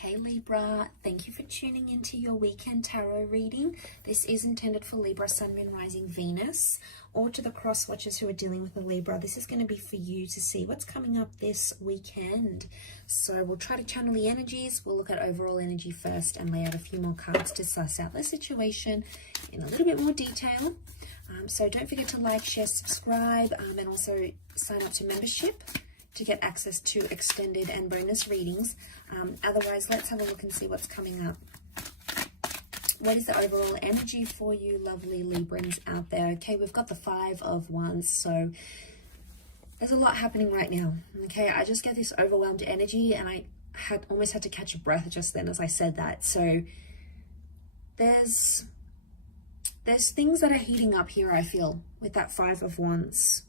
Hey Libra, thank you for tuning into your weekend tarot reading. This is intended for Libra, Sun, Moon, Rising, Venus, or to the cross watchers who are dealing with a Libra. This is going to be for you to see what's coming up this weekend. So we'll try to channel the energies. We'll look at overall energy first and lay out a few more cards to suss out the situation in a little bit more detail. So don't forget to like, share, subscribe, and also sign up to membership to get access to extended and bonus readings. Otherwise, let's have a look and see what's coming up. What is the overall energy for you lovely Librans out there? Okay, we've got the 5 of Wands, so there's a lot happening right now. Okay, I just get this overwhelmed energy, and I almost had to catch a breath just then as I said that. So there's things that are heating up here, I feel, with that 5 of Wands.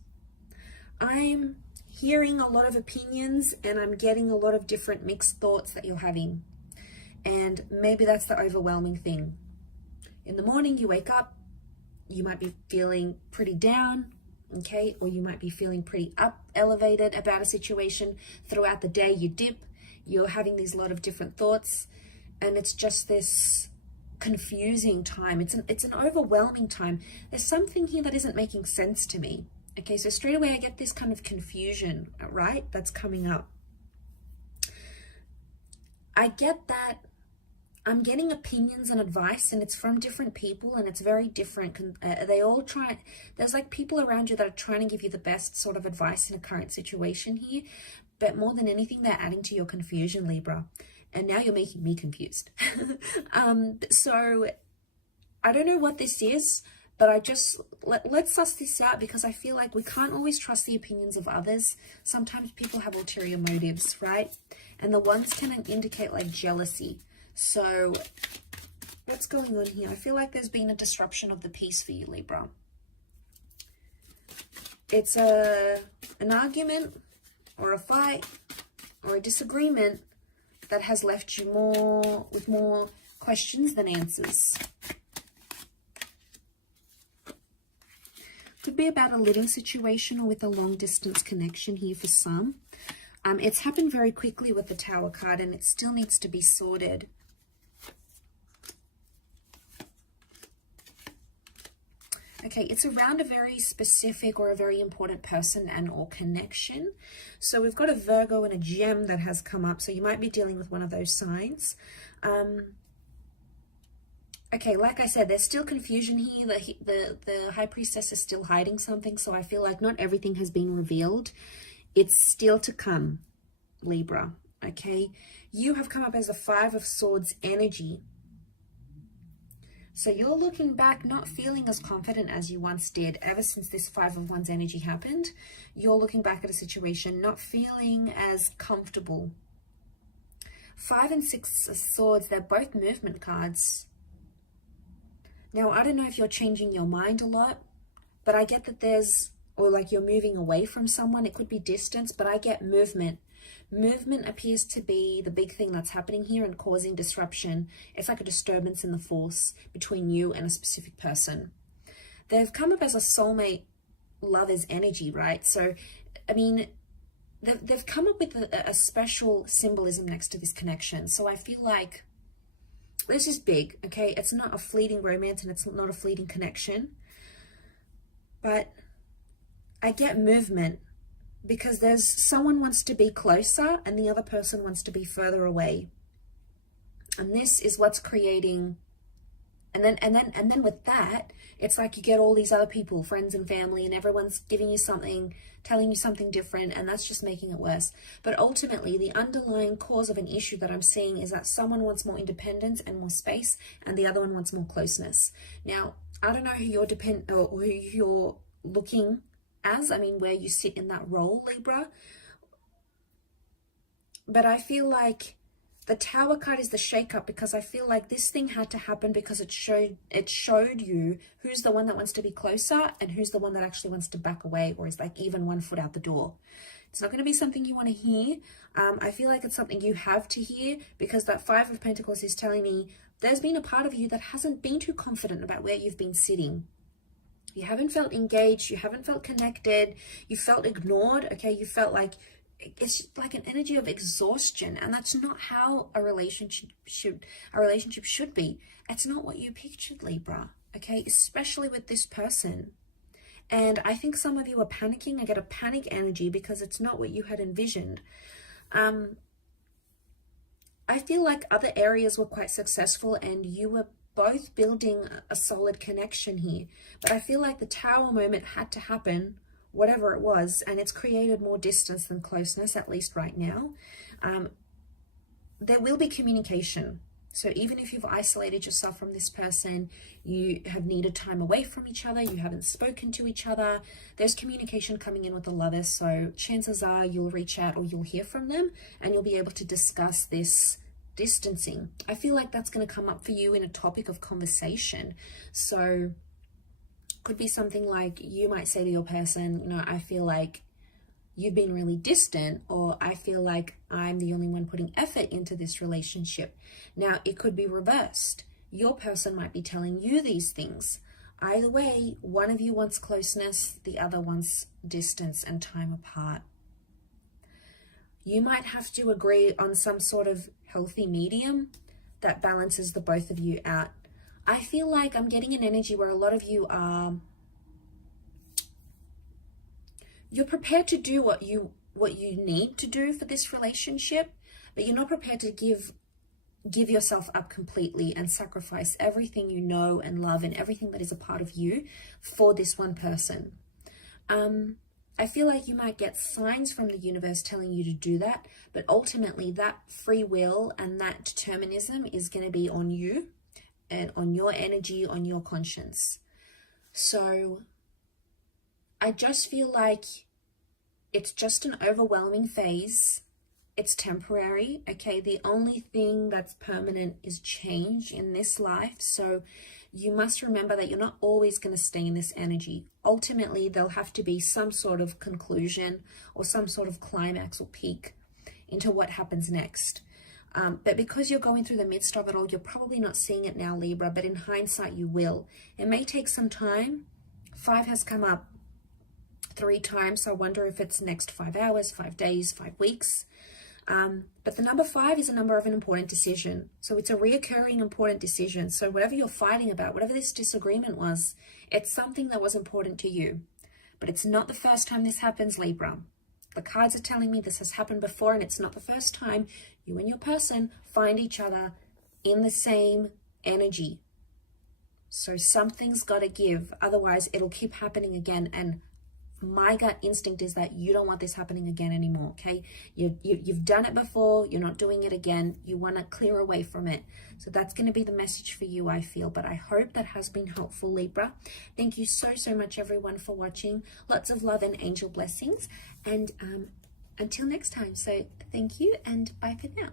I'm hearing a lot of opinions, and I'm getting a lot of different mixed thoughts that you're having. And maybe that's the overwhelming thing. In the morning, you wake up, you might be feeling pretty down, okay? Or you might be feeling pretty elevated about a situation. Throughout the day, you dip, you're having these lot of different thoughts, and it's just this confusing time. It's an overwhelming time. There's something here that isn't making sense to me. Okay, so straight away I get this kind of confusion, right? That's coming up. I get that I'm getting opinions and advice, and it's from different people, and it's very different. They all try, there's like people around you that are trying to give you the best sort of advice in a current situation here, but more than anything, they're adding to your confusion, Libra. And now you're making me confused. So I don't know what this is, but I just, let's suss this out, because I feel like we can't always trust the opinions of others. Sometimes people have ulterior motives, right? And the ones can indicate like jealousy. So what's going on here? I feel like there's been a disruption of the peace for you, Libra. It's an argument or a fight or a disagreement that has left you with more questions than answers. Could be about a living situation or with a long distance connection here for some. It's happened very quickly with the Tower card, and it still needs to be sorted. Okay, it's around a very specific or a very important person and or connection. So we've got a Virgo and a Gem that has come up. So you might be dealing with one of those signs. Okay, like I said, there's still confusion here. The High Priestess is still hiding something. So I feel like not everything has been revealed. It's still to come, Libra. Okay, you have come up as a 5 of Swords energy. So you're looking back, not feeling as confident as you once did. Ever since this 5 of Wands energy happened, you're looking back at a situation, not feeling as comfortable. 5 and 6 of Swords, they're both movement cards. Now, I don't know if you're changing your mind a lot, but I get that or like you're moving away from someone. It could be distance, but I get movement. Movement appears to be the big thing that's happening here and causing disruption. It's like a disturbance in the force between you and a specific person. They've come up as a soulmate lover's energy, right? So, I mean, they've come up with a special symbolism next to this connection. So I feel like this is big, okay? It's not a fleeting romance, and it's not a fleeting connection. But I get movement, because there's someone wants to be closer and the other person wants to be further away. And this is what's creating, and then with that, it's like you get all these other people, friends and family, and everyone's giving you something, telling you something different, and that's just making it worse. But ultimately, the underlying cause of an issue that I'm seeing is that someone wants more independence and more space, and the other one wants more closeness. Now, I don't know who who you're looking as, I mean, where you sit in that role, Libra. But I feel like the Tower card is the shake-up, because I feel like this thing had to happen because it showed you who's the one that wants to be closer and who's the one that actually wants to back away, or is like even 1 foot out the door. It's not going to be something you want to hear. I feel like it's something you have to hear, because that 5 of Pentacles is telling me there's been a part of you that hasn't been too confident about where you've been sitting. You haven't felt engaged, you haven't felt connected, you felt ignored, okay? You felt like it's like an energy of exhaustion, and that's not how a relationship should be. It's not what you pictured, Libra, okay? Especially with this person. And I think some of you are panicking. I get a panic energy because it's not what you had envisioned. I feel like other areas were quite successful and you were both building a solid connection here. But I feel like the Tower moment had to happen, whatever it was, and it's created more distance than closeness, at least right now. There will be communication. So even if you've isolated yourself from this person, you have needed time away from each other, you haven't spoken to each other, there's communication coming in with the Lovers. So chances are you'll reach out or you'll hear from them and you'll be able to discuss this distancing. I feel like that's going to come up for you in a topic of conversation. So could be something like you might say to your person, you know, I feel like you've been really distant, or I feel like I'm the only one putting effort into this relationship. Now, it could be reversed. Your person might be telling you these things. Either way, one of you wants closeness, the other wants distance and time apart. You might have to agree on some sort of healthy medium that balances the both of you out. I feel like I'm getting an energy where a lot of you are, you're prepared to do what you need to do for this relationship, but you're not prepared to give yourself up completely and sacrifice everything you know and love and everything that is a part of you for this one person. I feel like you might get signs from the universe telling you to do that, but ultimately that free will and that determinism is going to be on you and on your energy, on your conscience. So I just feel like it's just an overwhelming phase. It's temporary, okay? The only thing that's permanent is change in this life. So you must remember that you're not always going to stay in this energy. Ultimately, there'll have to be some sort of conclusion or some sort of climax or peak into what happens next. But because you're going through the midst of it all, you're probably not seeing it now, Libra, but in hindsight, you will. It may take some time. 5 has come up 3 times, so I wonder if it's next 5 hours, 5 days, 5 weeks. But the number 5 is a number of an important decision. So it's a reoccurring important decision. So whatever you're fighting about, whatever this disagreement was, it's something that was important to you. But it's not the first time this happens, Libra. The cards are telling me this has happened before, and it's not the first time you and your person find each other in the same energy. So something's got to give. Otherwise, it'll keep happening again. And my gut instinct is that you don't want this happening again anymore, okay? You've done it before. You're not doing it again. You want to clear away from it. So that's going to be the message for you, I feel. But I hope that has been helpful, Libra. Thank you so much, everyone, for watching. Lots of love and angel blessings. And until next time. So thank you and bye for now.